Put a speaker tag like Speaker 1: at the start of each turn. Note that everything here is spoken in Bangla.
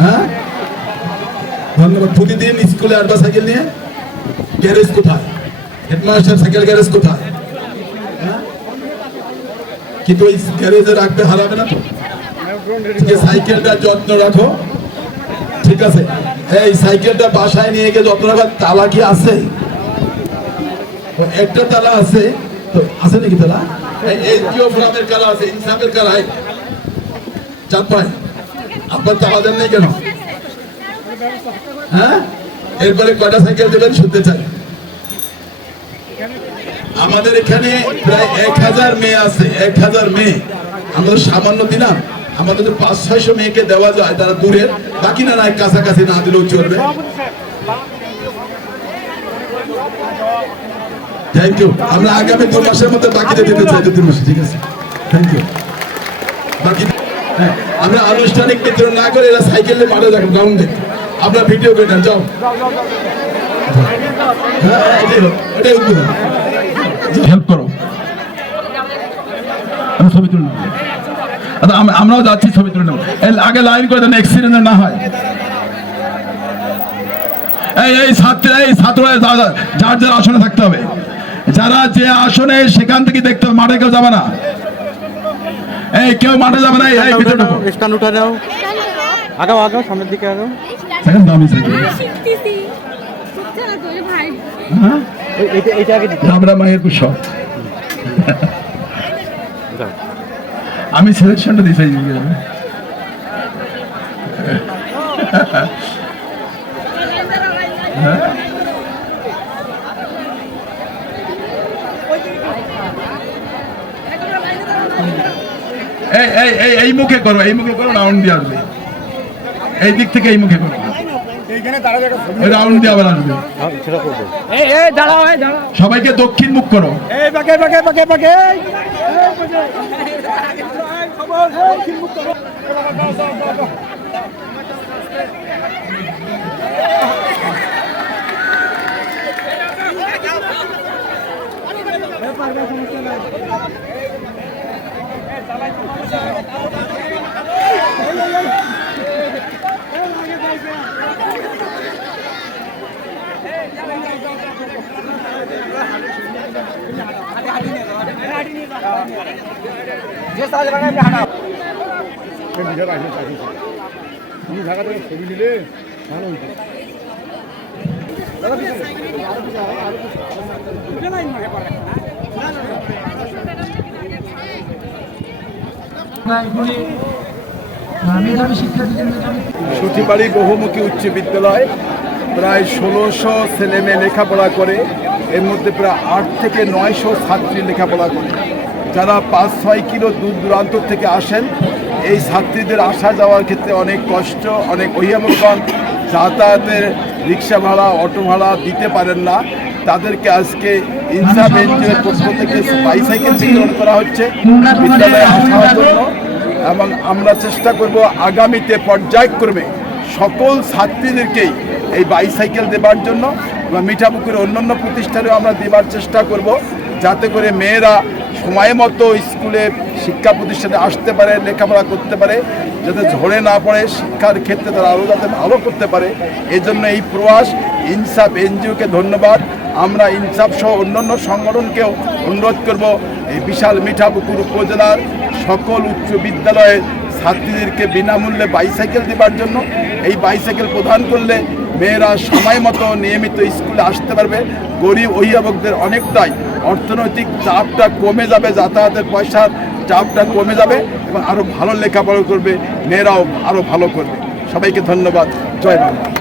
Speaker 1: হ্যাঁ? ধন্যবাদ। প্রতিদিন স্কুলে আটটা সাইকেল নিয়ে? গ্যারেজ কোথায়? হেডমাস্টার সাইকেল গ্যারেজ কোথায়? হ্যাঁ? কিন্তু ওই গ্যারেজে রাখতে হারাবে না সাইকেলটা যত্ন রাখো। ঠিক আছে? এই সাইকেলটা বাসায় নিয়ে গিয়ে যত্ন রাখার তালা কি আছে? একটা তালা আছে। তো আছে নাকি তালা? এই এসডিও ফোরামের কালা আছে, ইনসাফের কালা চাপ পায় আপনার তালা দেন নাই কেন? হ্যাঁ? এরপরে কয়টা সাইকেল দেবেন শুনতে চাই। আমাদের এখানে প্রায় এক হাজার মেয়ে আছে, এক হাজার মেয়ে। আমাদের সামান্য দিলাম। আমাদের পাঁচ, ছয়শো মেয়েকে দেওয়া যায়, তারা দূরের। বাকি না নাই, কাছাকাছি না দিলেও চলবে। থ্যাংক ইউ আমরা আগামী দু মাসের মধ্যে বাকিটা দিতে চাই দু তিন মাসে, ঠিক আছে? থ্যাংক ইউ হ্যাঁ আমরা আনুষ্ঠানিক বিতরণ না করে এরা সাইকেল মাঠে যাবেন গ্রাউন্ডে আমরা ভিডিও নেন যাও। হ্যাঁ আচ্ছা, আমরাও যাচ্ছি ছবি তুলে আগে লাইন করে দেন অ্যাক্সিডেন্ট না হয়। এই এই ছাত্ররা এই ছাত্ররা যার যার আসনে থাকতে হবে। যারা যে আসনে সেখান থেকে দেখতে হবে মাঠে কেউ যাবে না। এই কেউ মাঠে যাবে না এই- ভিতরে ঢুকো
Speaker 2: স্টান উঠে নাও আগাও আগাও সামনের দিকে আগাও।
Speaker 1: সেকেন্ড দামি সাইকেল
Speaker 3: শিখতেছি ভাই
Speaker 1: হ্যাঁ
Speaker 2: এইটা এইটা আগে দিতে
Speaker 1: আমরা মায়ের কুশল আমি সিলেকশনটা দিতে এই এই এই এই মুখে করো এই মুখে করো রাউন্ড দিয়ে আসবে এই দিক থেকে এই মুখে করো রাউন্ড দিয়ে আবার আসবে
Speaker 2: হ্যাঁ,
Speaker 1: সবাইকে দক্ষিণ মুখ করো
Speaker 4: মেধাবী শিক্ষার্থীদের মেধাবী
Speaker 5: সঠিবাড়ি বহুমুখী উচ্চ বিদ্যালয়। প্রায় ষোলোশো ছেলে মেয়ে লেখাপড়া করে, এর মধ্যে প্রায় আট থেকে নয়শো ছাত্রী লেখাপড়া করে। যারা পাঁচ ছয় কিলো দূর দূরান্ত থেকে আসেন, এই ছাত্রীদের আসা যাওয়ার ক্ষেত্রে অনেক কষ্ট, অনেক অহিয়ামকন যাতায়াতের রিক্সা ভাড়া অটো ভাড়া দিতে পারেন না। তাদেরকে আজকে ইনসাফ এনজিওর পক্ষ থেকে বাইসাইকেল বিতরণ করা হচ্ছে। বিদ্যালয়ে আসার জন্য এবং আমরা চেষ্টা করব আগামীতে পর্যায়ক্রমে সকল ছাত্রীদেরকেই এই বাইসাইকেল দেবার জন্য এবং মিঠাপুকুরের অন্যান্য প্রতিষ্ঠানেও আমরা দেবার চেষ্টা করব যাতে করে মেয়েরা সময় মতো স্কুলে শিক্ষা প্রতিষ্ঠানে আসতে পারে, লেখাপড়া করতে পারে, যাতে ঝরে না পড়ে, শিক্ষার ক্ষেত্রে তারা আরও যাতে ভালো করতে পারে। এজন্য এই প্রয়াস ইনসাফ এনজিওকে ধন্যবাদ। আমরা ইনসাফ সহ অন্যান্য সংগঠনকেও অনুরোধ করব এই বিশাল মিঠাপুকুর উপজেলার সকল উচ্চ বিদ্যালয়ের ছাত্রীদেরকে বিনামূল্যে বাইসাইকেল দেবার জন্য এই বাইসাইকেল প্রদান করলে মেয়েরা সময় মতো নিয়মিত স্কুলে আসতে পারবে। গরিব অভিভাবকদের অনেকটাই অর্থনৈতিক চাপটা কমে যাবে, যাতায়াতের পয়সার চাপটা কমে যাবে এবং আরও ভালো লেখাপড়া করবে, মেয়েরাও আরও ভালো করবে। সবাইকে ধন্যবাদ। জয় বাংলা।